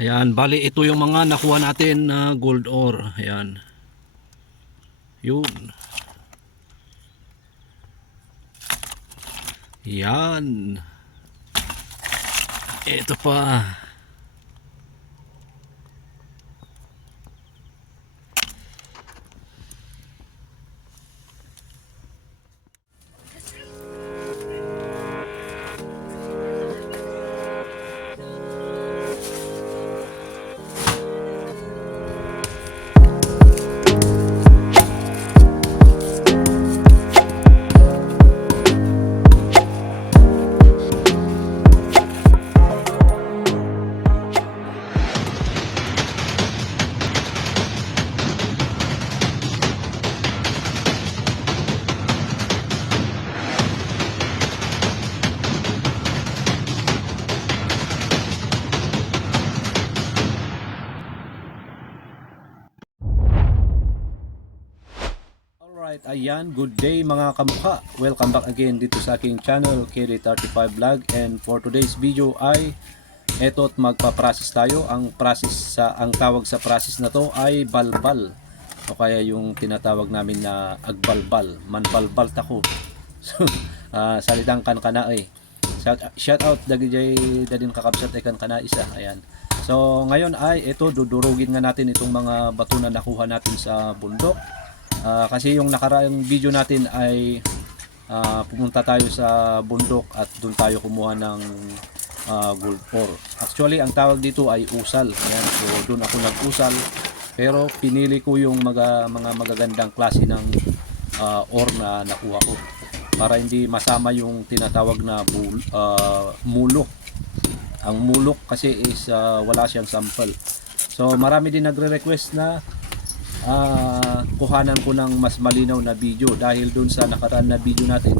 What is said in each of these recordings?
Ayan, bali ito yung mga nakuha natin na gold ore. Ayan. Yun. Yan. Ito pa. Alright, ayan, good day mga kamukha. Welcome back again dito sa aking channel, KD35 Vlog. And for today's video ay eto't magpa-process tayo. Ang tawag sa process na to ay balbal. O kaya yung tinatawag namin na agbalbal, manbalbal tako. So, salitang kan kana eh. Shout out dagijay dadin kakabsat kan kana isa. Ayan. So ngayon ay ito dudurugin nga natin itong mga bato na nakuha natin sa bundok. Kasi yung nakaraang video natin ay pumunta tayo sa bundok at doon tayo kumuha ng gold ore. Actually, ang tawag dito ay usal. Ayan, so doon ako nag-usal. Pero pinili ko yung mga magagandang klase ng ore na nakuha ko para hindi masama yung tinatawag na mulok. Ang mulok kasi is wala siyang sample. So marami din nagre-request na kuhanan ko ng mas malinaw na video dahil dun sa nakaraan na video natin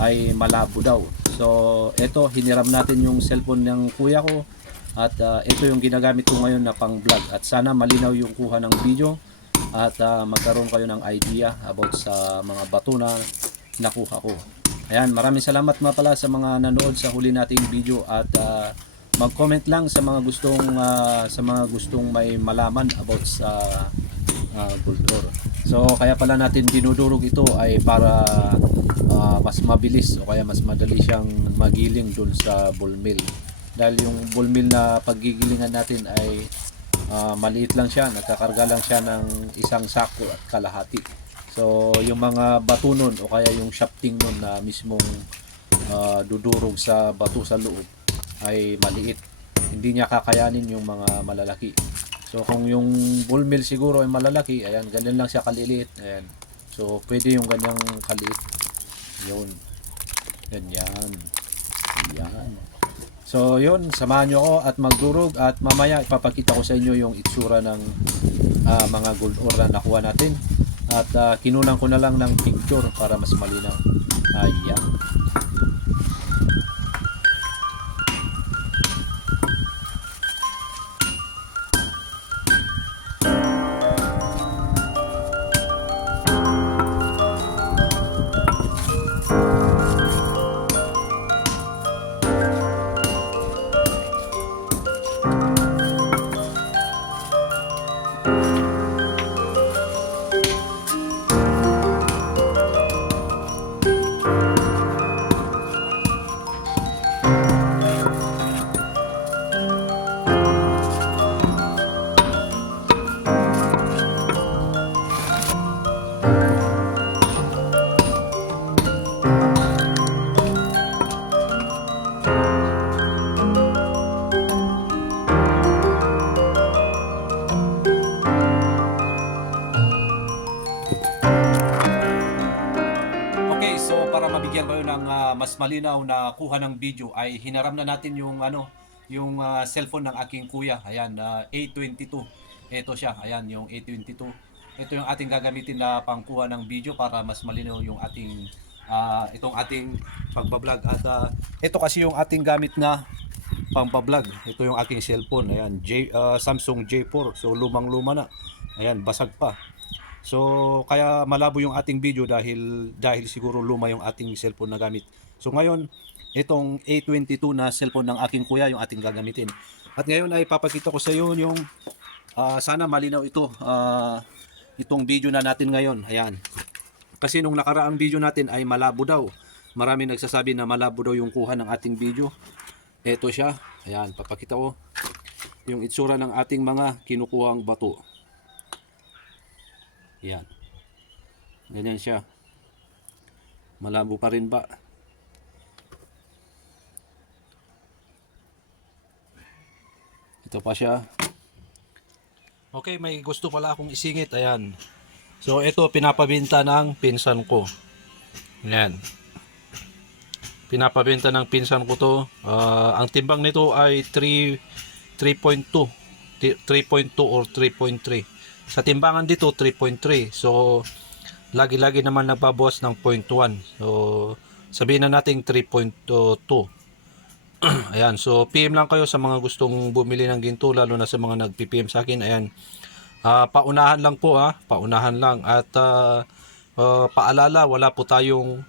ay malabo daw. So ito, hiniram natin yung cellphone ng kuya ko at ito yung ginagamit ko ngayon na pang vlog at sana malinaw yung kuha ng video at magkaroon kayo ng idea about sa mga bato na nakuha ko. Ayan, maraming salamat mga pala sa mga nanood sa huli nating video at mag-comment lang sa mga gustong may malaman about sa gold ore. So kaya pala natin dinudurog ito ay para mas mabilis o kaya mas madali siyang magiling dun sa ball mill. Dahil yung ball mill na paggigilingan natin ay maliit lang siya, nagkakarga lang siya ng isang sako at kalahati. So yung mga bato nun o kaya yung shafting nun na mismong dudurog sa bato sa loob ay maliit. Hindi niya kakayanin yung mga malalaki. So kung yung ball mill siguro ay malalaki, ayan, ganyan lang siya kaliliit. Ayan. So pwede yung ganyang kaliit. Yun. Ganyan. Yan. So yun, samahan nyo ako at magdurog at mamaya ipapakita ko sa inyo yung itsura ng mga gold ore na nakuha natin. At kinulang ko na lang ng picture para mas malinaw. Ayan. Okay, so para mabigyan kayo ng mas malinaw na kuha ng video ay hinaram na natin yung yung cellphone ng aking kuya. Ayan, A22. Ito siya, ayan yung A22. Ito yung ating gagamitin na pangkuha ng video para mas malinaw yung itong ating pagbablog at ito kasi yung ating gamit na pangbablog. Ito yung aking cellphone. Ayan, Samsung J4. So lumang-luma na. Ayan, basag pa. So kaya malabo yung ating video dahil siguro luma yung ating cellphone na gamit. So ngayon, itong A22 na cellphone ng aking kuya yung ating gagamitin. At ngayon ay papakita ko sa iyo yung sana malinaw ito, itong video na natin ngayon. Ayan. Kasi nung nakaraang video natin ay malabo daw. Marami nagsasabi na malabo daw yung kuha ng ating video. Ito siya. Ayan, papakita ko yung itsura ng ating mga kinukuhang bato. Ayan. Ganyan siya. Malabo pa rin ba? Ito pa siya. Okay, may gusto pala akong isingit. Ayan. So, ito pinapabenta ng pinsan ko. Ayan. Pinapabenta ng pinsan ko to. Ang timbang nito ay 3.2 or 3.3. Sa timbangan dito 3.3. So, lagi-lagi naman nagbabawas ng 0.1. So, sabihin na natin 3.2. Ayan, so PM lang kayo sa mga gustong bumili ng ginto, lalo na sa mga nag-PM sa akin. Ayan. Paunahan lang po, paunahan lang. At paalala, wala po tayong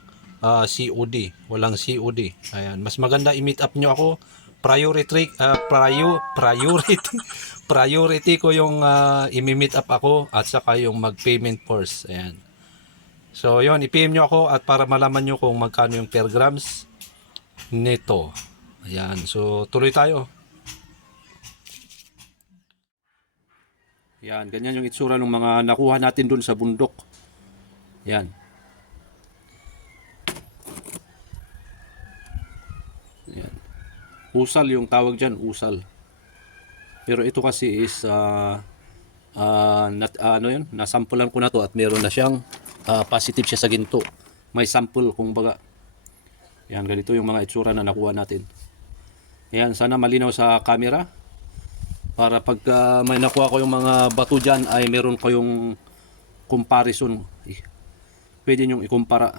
COD. Walang COD. Ayan, mas maganda i-meet up nyo ako. Priority priority ko yung i-meet up ako at saka yung mag-payment first. Ayan. So, yun, i-PM nyo ako at para malaman nyo kung magkano yung per grams nito. Ayan, so tuloy tayo. Ayan, ganyan yung itsura ng mga nakuha natin dun sa bundok. Ayan. Ayan. Usal yung tawag dyan, usal. Pero ito kasi is nasampulan ko na to at meron na siyang positive siya sa ginto. May sample kung baga. Ayan, ganito yung mga itsura na nakuha natin. Ayan, sana malinaw sa camera para pag may nakuha ko yung mga bato dyan ay meron kayong comparison. Pwede nyong ikumpara.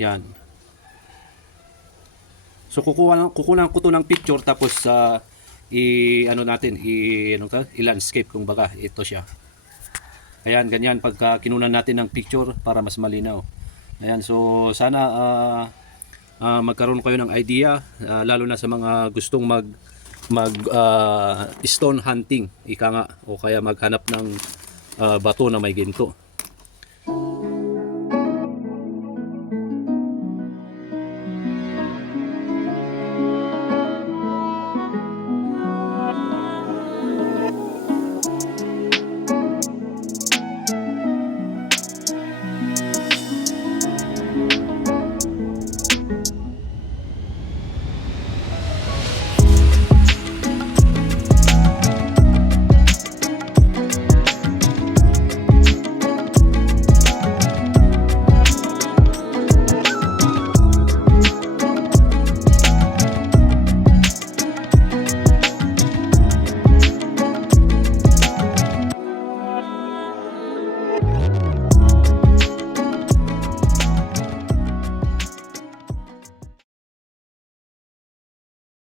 Yan. So kukunan ko to ng picture tapos i-landscape kung baga. Ito siya. Ayan, ganyan pagka kinunan natin ng picture para mas malinaw. Ayan, so sana magkaroon kayo ng idea, lalo na sa mga gustong mag stone hunting, ika nga, o kaya maghanap ng bato na may ginto.